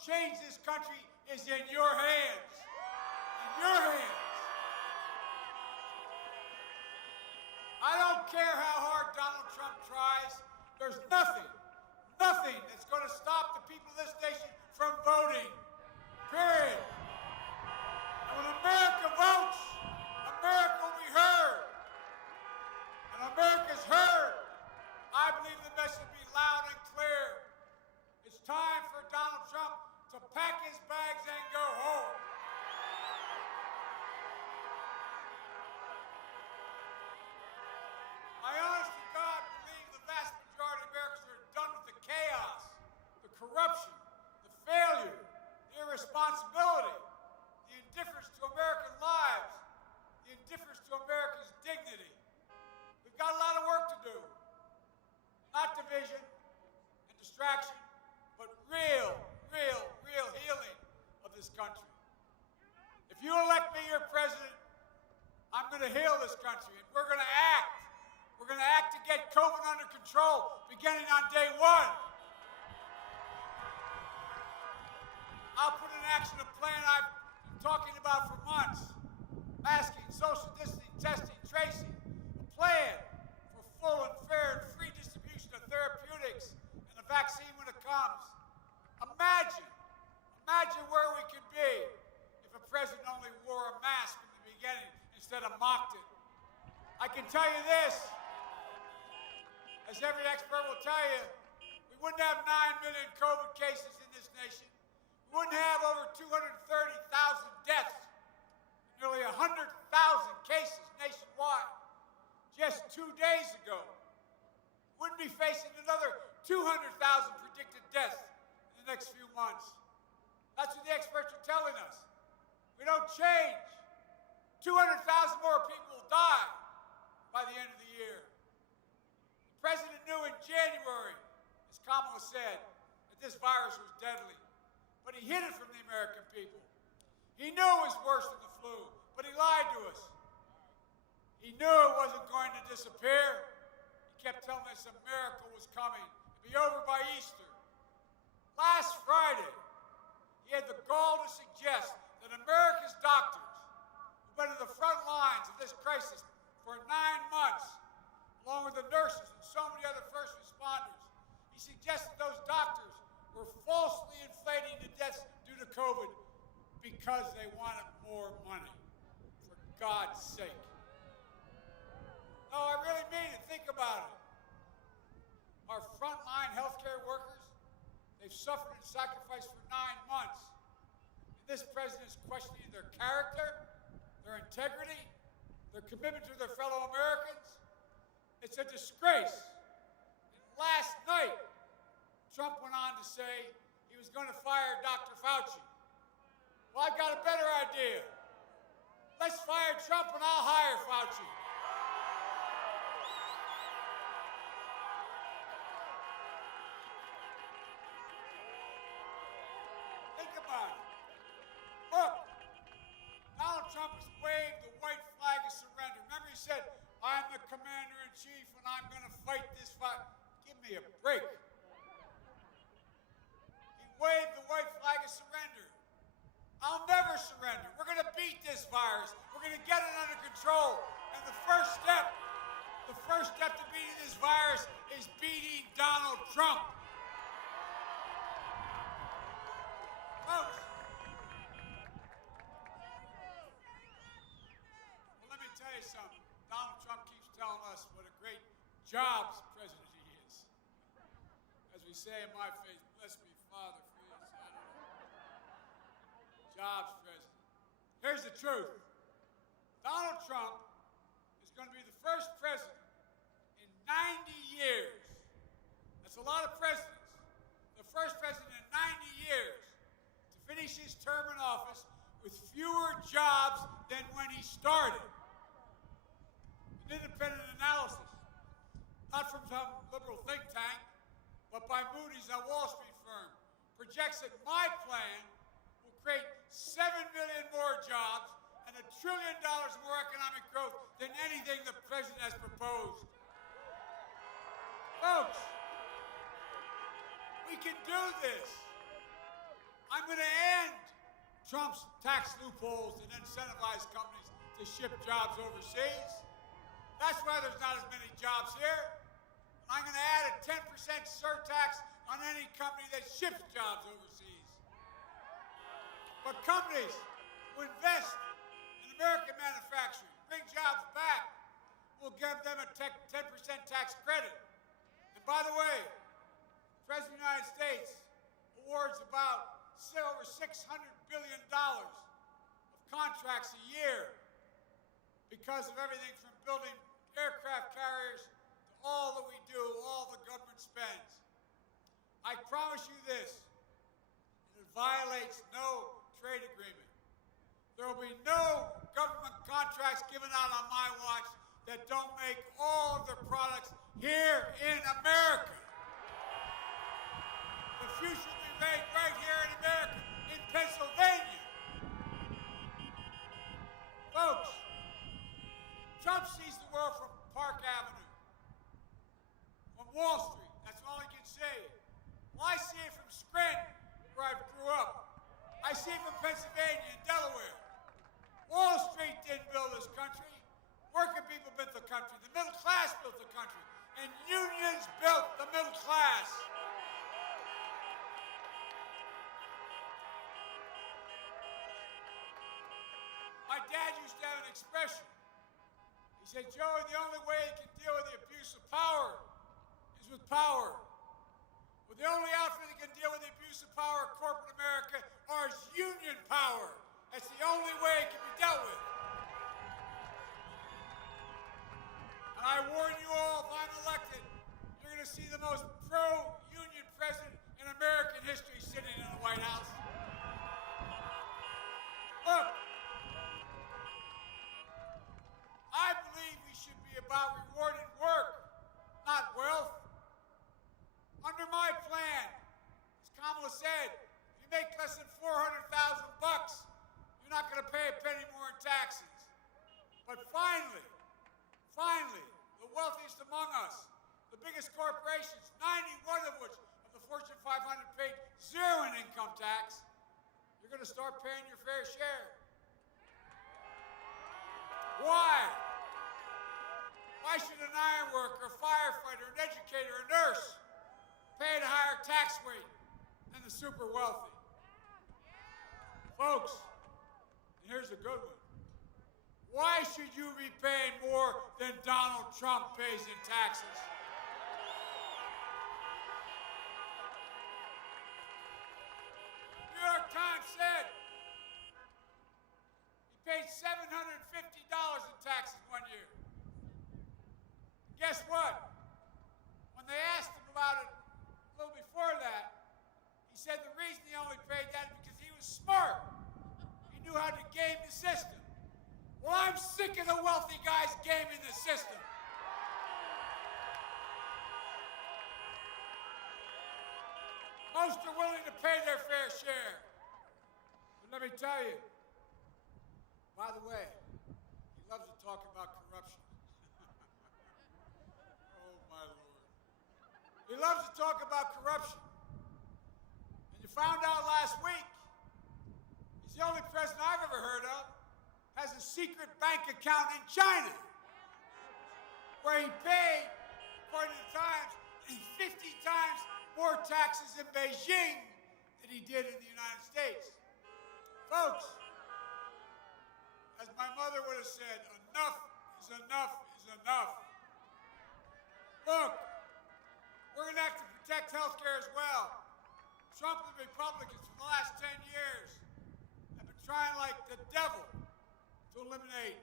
change this country is in your hands. In your hands. I don't care how hard Donald Trump tries. There's nothing that's going to stop the people of this nation from voting. Period. And when America votes, America will be heard. And America's heard. I believe the message will be loud and clear. It's time for Donald Trump to pack his bags and go home. I honest to God believe the vast majority of Americans are done with the chaos, the corruption, the failure, the irresponsibility, the indifference to American lives, the indifference to America's dignity. We've got a lot of work to do. Not division and distraction, but real healing of this country. If you elect me your president, I'm going to heal this country, and we're going to act. We're going to act to get COVID under control, beginning on day one. I'll put in action a plan I've been talking about for months. Masking, social distancing, testing, tracing. A plan for full and fair and free distribution of therapeutics and a vaccine when it comes. Imagine where we could be if a president only wore a mask from the beginning instead of mocked it. I can tell you this, as every expert will tell you, we wouldn't have 9 million COVID cases in this nation. We wouldn't have over 230,000 deaths, nearly 100,000 cases nationwide. Just 2 days ago, we wouldn't be facing another 200,000 predicted deaths in the next few months. That's what the experts are telling us. We don't change. 200,000 more people will die by the end of the year. The president knew in January, as Kamala said, that this virus was deadly. But he hid it from the American people. He knew it was worse than the flu, but he lied to us. He knew it wasn't going to disappear. He kept telling us a miracle was coming. It'd be over by Easter. Last Friday, he had the gall to suggest that America's doctors, who've been in the front lines of this crisis for 9 months, along with the nurses and so many other first responders, he suggested those doctors were falsely inflating the deaths due to COVID because they wanted more money. For God's sake. No, I really mean it. Think about it. Our frontline healthcare workers, they've suffered and sacrificed for 9 months. And this president is questioning their character, their integrity, their commitment to their fellow Americans. It's a disgrace. And last night, Trump went on to say he was going to fire Dr. Fauci. Well, I've got a better idea. Let's fire Trump and I'll hire Fauci. Think about it. Look, Donald Trump has waved the white flag of surrender. Remember he said, I'm the commander-in-chief and I'm going to fight this fight. Give me a break. He waved the white flag of surrender. I'll never surrender. We're going to beat this virus. We're going to get it under control. And the first step to beating this virus is beating Donald Trump. Folks, well, let me tell you something. Donald Trump keeps telling us what a great jobs president he is. As we say in my faith, bless me, Father, for his jobs president. Here's the truth. Donald Trump is going to be the first president in 90 years. That's a lot of presidents. The first president in 90 years to finish his term in office with fewer jobs than when he started. An independent analysis, not from some liberal think tank, but by Moody's, a Wall Street firm, projects that my plan will create 7 million more jobs and $1 trillion more economic growth than anything the president has proposed. Folks, we can do this. I going to end Trump's tax loopholes and incentivize companies to ship jobs overseas. That's why there's not as many jobs here. I'm going to add a 10% surtax on any company that ships jobs overseas. But companies who invest in American manufacturing, bring jobs back, will give them a 10% tax credit. And by the way, the President of the United States awards about over $600 billion of contracts a year because of everything from building aircraft carriers to all that we do, all the government spends. I promise you this, it violates no trade agreement. There will be no government contracts given out on my watch that don't make all of their products here in America. The future will be made right here in America, in Pennsylvania. Folks, Trump sees the world from Park Avenue, from Wall Street. That's all he can see. Well, I see it from Scranton, where I grew up. I see it from Pennsylvania and Delaware. Wall Street didn't build this country. Working people built the country. The middle class built the country. And unions built the middle class. My dad used to have an expression. He said, Joey, the only way you can deal with the abuse of power is with power. Well, the only outfit that can deal with the abuse of power of corporate America is union power. That's the only way it can be dealt with. And I warn you all, if I'm elected, you're going to see the most pro-union president in American history sitting in the White House. Look, I believe we should be about rewarding work, not wealth. Under my plan, as Kamala said, if you make less than $400,000, you're not going to pay a penny more in taxes. But finally, the wealthiest among us, the biggest corporations, 91 of which of the Fortune 500 paid zero in income tax, you're going to start paying your fair share. Why? Why should an iron worker, a firefighter, an educator, a nurse pay a higher tax rate than the super wealthy? Folks, and here's a good one. Why should you be paying more than Donald Trump pays in taxes? New York Times said he paid $750 in taxes one year. Guess what? When they asked him about it a little before that, he said the reason he only paid that is because he was smart. He knew how to game the system. Well, I'm sick of the wealthy guys gaming the system. Most are willing to pay their fair share. But let me tell you, by the way, he loves to talk about corruption. Oh, my Lord. He loves to talk about corruption. And you found out last week, he's the only president I've ever heard of has a secret bank account in China where he paid, according to the Times, 50 times more taxes in Beijing than he did in the United States. Folks, as my mother would have said, enough is enough is enough. Look, we're going to have to protect health care as well. Trump and the Republicans for the last 10 years have been trying like the devil to eliminate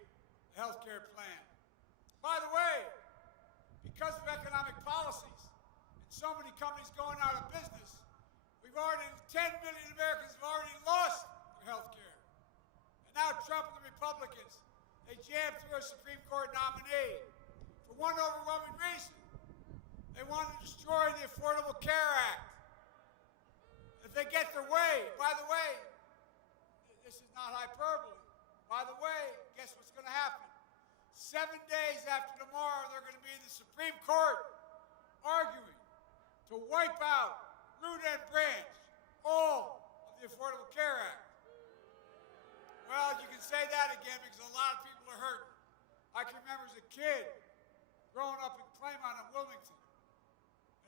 the health care plan. By the way, because of economic policies and so many companies going out of business, 10 million Americans have already lost their health care. And now Trump and the Republicans, they jammed through a Supreme Court nominee for one overwhelming reason. They want to destroy the Affordable Care Act. If they get their way, by the way, this is not hyperbole. By the way, guess what's going to happen? 7 days after tomorrow, they're going to be in the Supreme Court arguing to wipe out, root and branch, all of the Affordable can say that again because a lot of people are hurting. I can remember as a kid growing up in Claymont in Wilmington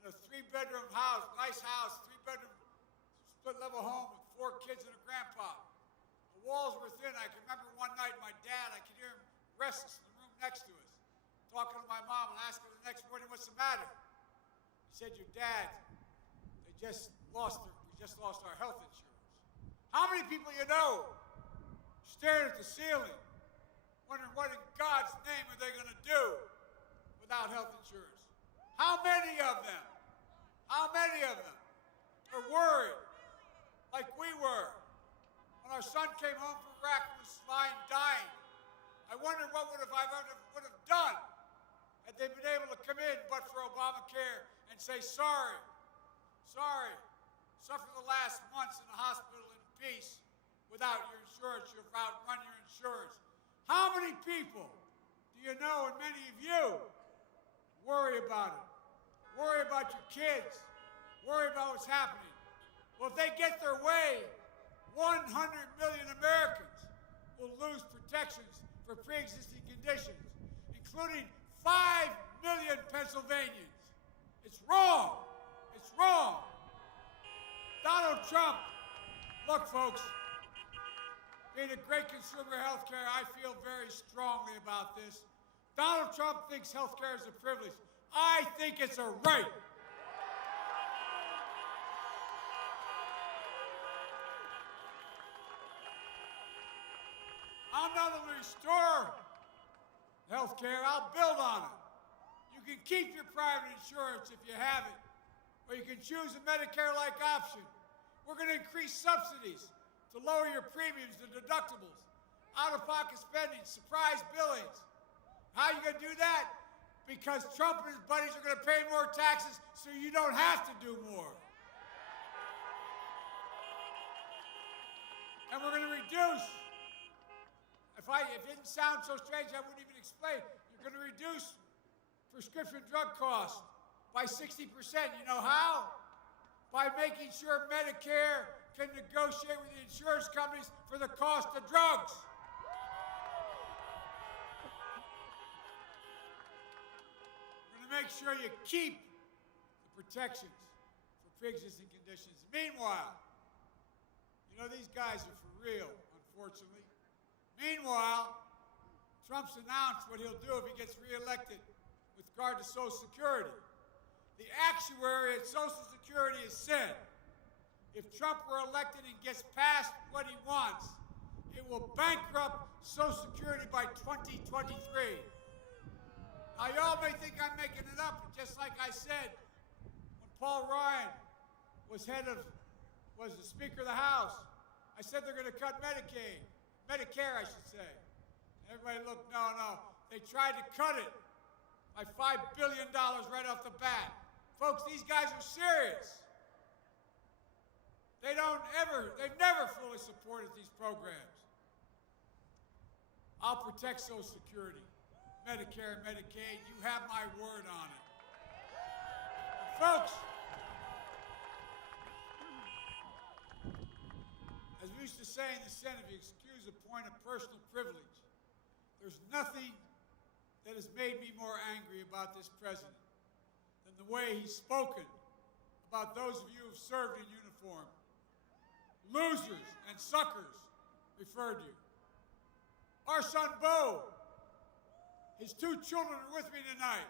in a three-bedroom house, nice house, three-bedroom split-level home with 4 kids and a grandpa. The walls were thin. I can remember one night my dad, I could hear him restless in the room next to us, talking to my mom and asking her the next morning, what's the matter? He said, your dad, we just lost our health insurance. How many people you know staring at the ceiling, wondering what in God's name are they going to do without health insurance? How many of them are worried like we were when our son came home from Iraq and was lying dying? I wondered what would have done had they been able to come in but for Obamacare and say, sorry, suffer the last months in the hospital in peace without your insurance, you've outrun your insurance. How many people do you know, and many of you, worry about it? Worry about your kids. Worry about what's happening. Well, if they get their way, 100 million Americans will lose protections for pre-existing conditions, including 5 million Pennsylvanians. It's wrong. It's wrong. Donald Trump, look, folks, being a great consumer of health care, I feel very strongly about this. Donald Trump thinks health care is a privilege. I think it's a right. I'll not only restore health care, I'll build on it. You can keep your private insurance if you have it, or you can choose a Medicare-like option. We're going to increase subsidies to lower your premiums and deductibles, out-of-pocket spending, surprise billings. How are you going to do that? Because Trump and his buddies are going to pay more taxes so you don't have to do more. And we're going to reduce, if it didn't sound so strange, I wouldn't even explain. You're going to reduce prescription drug costs by 60%. You know how? By making sure Medicare can negotiate with the insurance companies for the cost of drugs. We're going to make sure you keep the protections for pre-existing conditions. Meanwhile, you know, these guys are for real, unfortunately. Meanwhile, Trump's announced what he'll do if he gets reelected with regard to Social Security. The actuary at Social Security has said, if Trump were elected and gets past what he wants, it will bankrupt Social Security by 2023. Now, y'all may think I'm making it up, but just like I said, when Paul Ryan was the Speaker of the House, I said they're going to cut Medicare, I should say. Everybody looked, no. They tried to cut it by $5 billion right off the bat. Folks, these guys are serious. They've never fully supported these programs. I'll protect Social Security, Medicare, and Medicaid. You have my word on it. Folks, as we used to say in the Senate, if you excuse a point of personal privilege, there's nothing that has made me more angry about this president than the way he's spoken about those of you who have served in uniform. Losers and suckers referred to you. Our son Bo, his 2 children are with me tonight.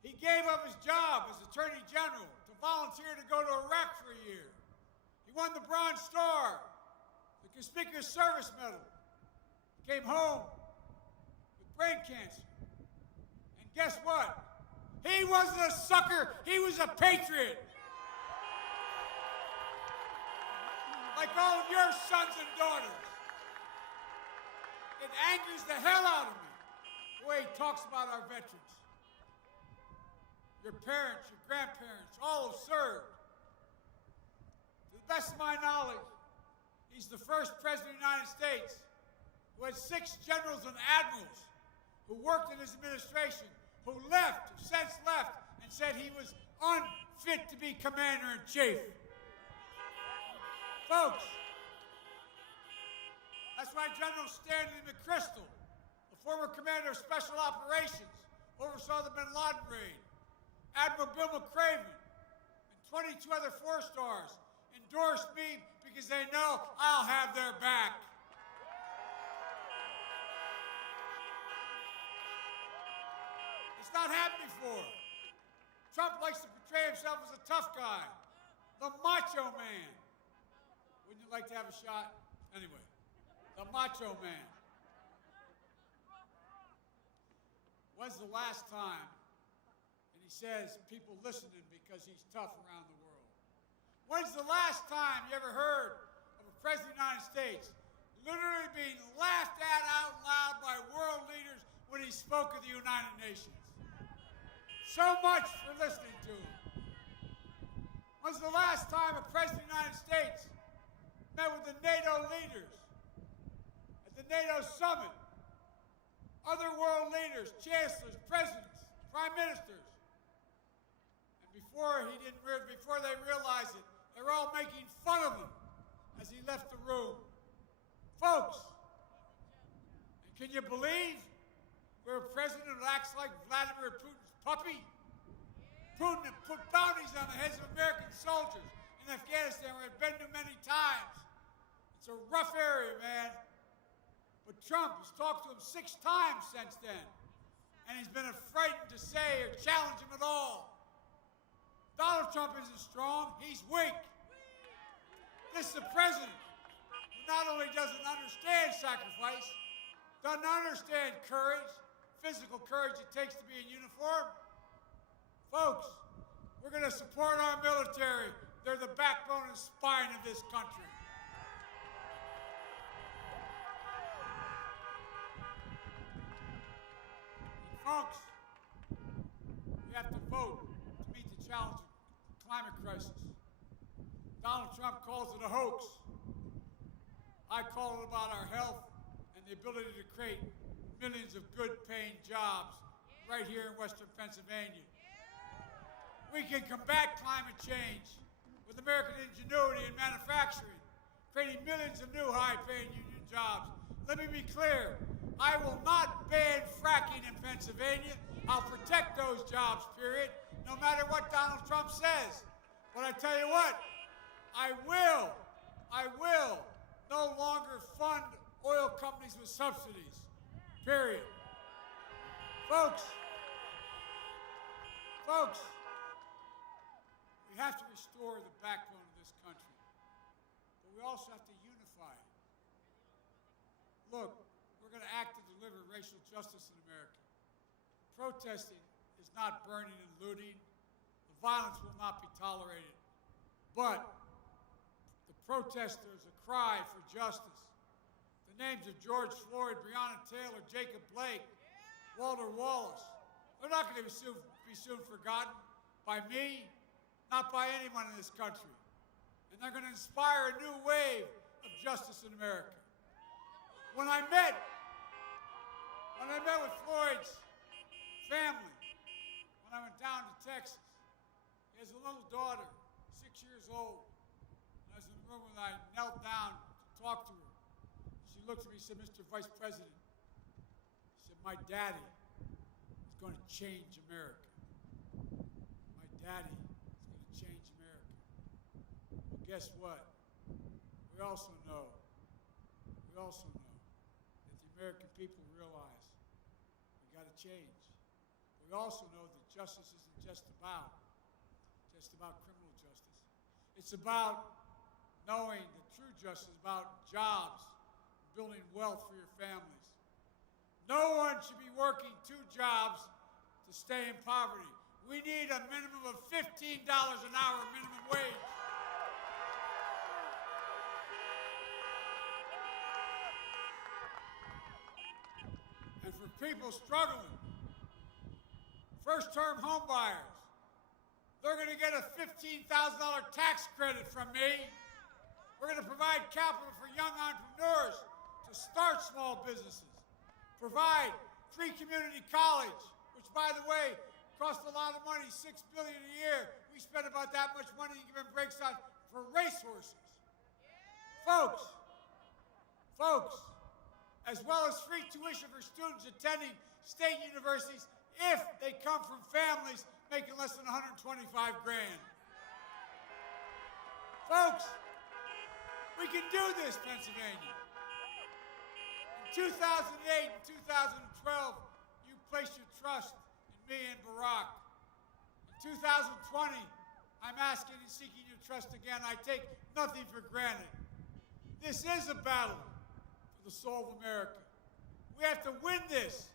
He gave up his job as Attorney General to volunteer to go to Iraq for a year. He won the Bronze Star, the Conspicuous Service Medal. He came home with brain cancer. And guess what? He wasn't a sucker, he was a patriot. Like all of your sons and daughters. It angers the hell out of me, the way he talks about our veterans. Your parents, your grandparents, all have served. To the best of my knowledge, he's the first president of the United States who had 6 generals and admirals who worked in his administration, who since left, and said he was unfit to be commander-in-chief. Folks, by General Stanley McChrystal, the former commander of Special Operations, oversaw the Bin Laden raid. Admiral Bill McCraven and 22 other four-stars endorsed me because they know I'll have their back. It's not happened before. Trump likes to portray himself as a tough guy, the macho man. Wouldn't you like to have a shot? Anyway, the macho man. When's the last time, and he says people listening because he's tough around the world. When's the last time you ever heard of a president of the United States literally being laughed at out loud by world leaders when he spoke at the United Nations? So much for listening to him. When's the last time a president of the United States met with the NATO leaders at the NATO summit? Other world leaders, chancellors, presidents, prime ministers. And before they realized it, they were all making fun of him as he left the room. Folks, and can you believe we're a president who acts like Vladimir Putin's puppy? Putin had put bounties on the heads of American soldiers in Afghanistan where I've been to many times. It's a rough area, man. But Trump has talked to him 6 times since then, and he's been frightened to say or challenge him at all. Donald Trump isn't strong, he's weak. This is a president who not only doesn't understand sacrifice, doesn't understand courage, physical courage it takes to be in uniform. Folks, we're going to support our military. They're the backbone and spine of this country. Folks, we have to vote to meet the challenge of the climate crisis. Donald Trump calls it a hoax. I call it about our health and the ability to create millions of good-paying jobs right here in Western Pennsylvania. We can combat climate change with American ingenuity and manufacturing, creating millions of new high-paying union jobs. Let me be clear. I will not ban fracking in Pennsylvania. I'll protect those jobs, period, no matter what Donald Trump says. But I tell you what, I will no longer fund oil companies with subsidies, period. Folks, we have to restore the backbone of this country, but we also have to unify it. Look, we're going to act to deliver racial justice in America. Protesting is not burning and looting. The violence will not be tolerated. But the protesters, a cry for justice. The names of George Floyd, Breonna Taylor, Jacob Blake, Walter Wallace, they're not going to be soon forgotten by me, not by anyone in this country. And they're going to inspire a new wave of justice in America. When I met with Floyd's family, when I went down to Texas, he has a little daughter, 6 years old. And I was in the room and I knelt down to talk to her. She looked at me and said, "Mr. Vice President," she said, "my daddy is going to change America. My daddy is going to change America." Well, guess what? We also know that the American people realize we got to change. We also know that justice isn't just about criminal justice. It's about knowing that true justice is about jobs, building wealth for your families. No one should be working 2 jobs to stay in poverty. We need a minimum of $15 an hour minimum wage. And for people struggling, first-term home buyers, they're going to get a $15,000 tax credit from me. We're going to provide capital for young entrepreneurs to start small businesses. Provide free community college, which, by the way, costs a lot of money, $6 billion a year. We spend about that much money giving breaks on for racehorses. Folks, as well as free tuition for students attending state universities if they come from families making less than 125 grand. Folks, we can do this, Pennsylvania. In 2008 and 2012, you placed your trust in me and Barack. In 2020, I'm asking and seeking your trust again. I take nothing for granted. This is a battle for the soul of America. We have to win this.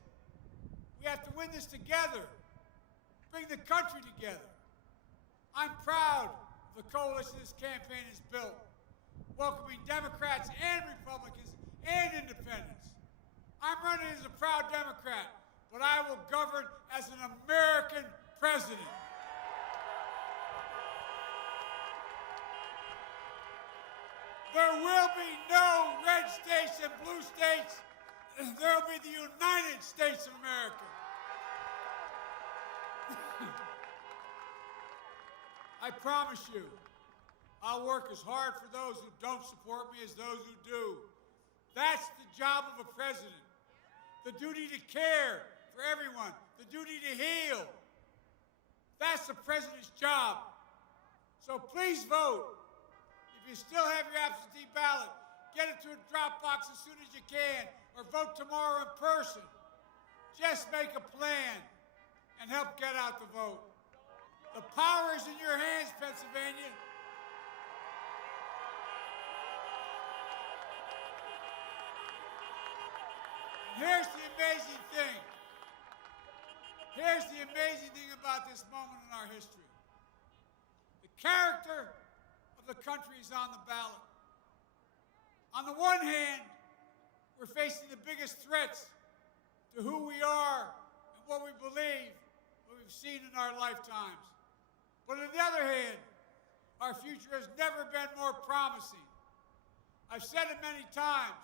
We have to win this together. Bring the country together. I'm proud of the coalition this campaign has built, welcoming Democrats and Republicans and independents. I'm running as a proud Democrat, but I will govern as an American president. There will be no red states and blue states. There will be the United States of America. I promise you, I'll work as hard for those who don't support me as those who do. That's the job of a president. The duty to care for everyone. The duty to heal. That's the president's job. So please vote. If you still have your absentee ballot, get it to a drop box as soon as you can, or vote tomorrow in person. Just make a plan and help get out the vote. The power is in your hands, Pennsylvania. And here's the amazing thing. Here's the amazing thing about this moment in our history. The character of the country is on the ballot. On the one hand, we're facing the biggest threats to who we are and what we believe, what we've seen in our lifetimes. But on the other hand, our future has never been more promising. I've said it many times.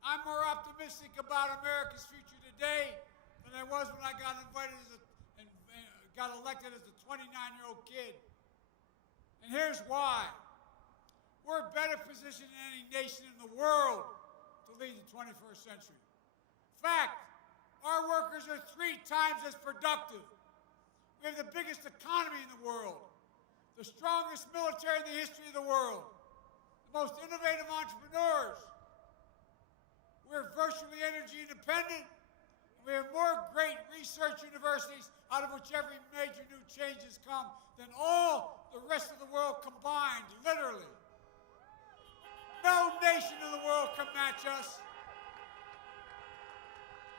I'm more optimistic about America's future today than I was when I got invited and got elected as a 29-year-old kid. And here's why. We're better positioned than any nation in the world to lead the 21st century. In fact, our workers are 3 times as productive. We have the biggest economy in the world, the strongest military in the history of the world, the most innovative entrepreneurs. We're virtually energy independent, and we have more great research universities out of which every major new change has come than all the rest of the world combined, literally. No nation in the world can match us.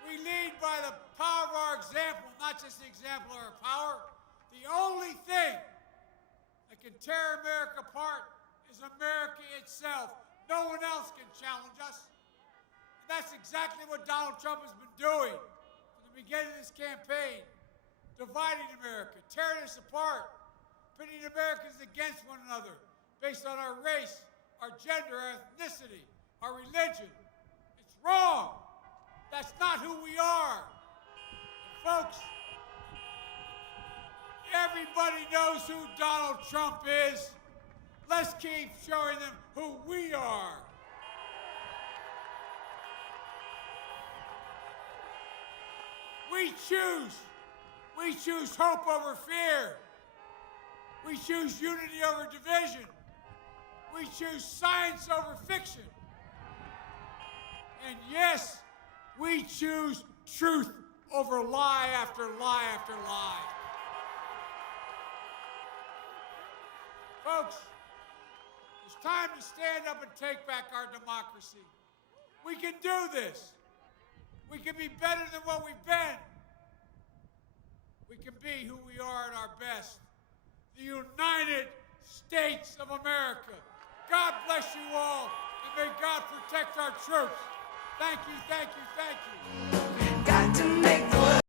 We lead by the power of our example, not just the example of our power. The only thing that can tear America apart is America itself. No one else can challenge us. And that's exactly what Donald Trump has been doing from the beginning of this campaign. Dividing America, tearing us apart, pitting Americans against one another based on our race, our gender, our ethnicity, our religion. It's wrong. That's not who we are. And folks, everybody knows who Donald Trump is. Let's keep showing them who we are. We choose hope over fear. We choose unity over division. We choose science over fiction. And yes, we choose truth over lie after lie after lie. Folks, it's time to stand up and take back our democracy. We can do this. We can be better than what we've been. We can be who we are at our best. The United States of America. God bless you all, and may God protect our troops. Thank you, thank you, thank you. Got to know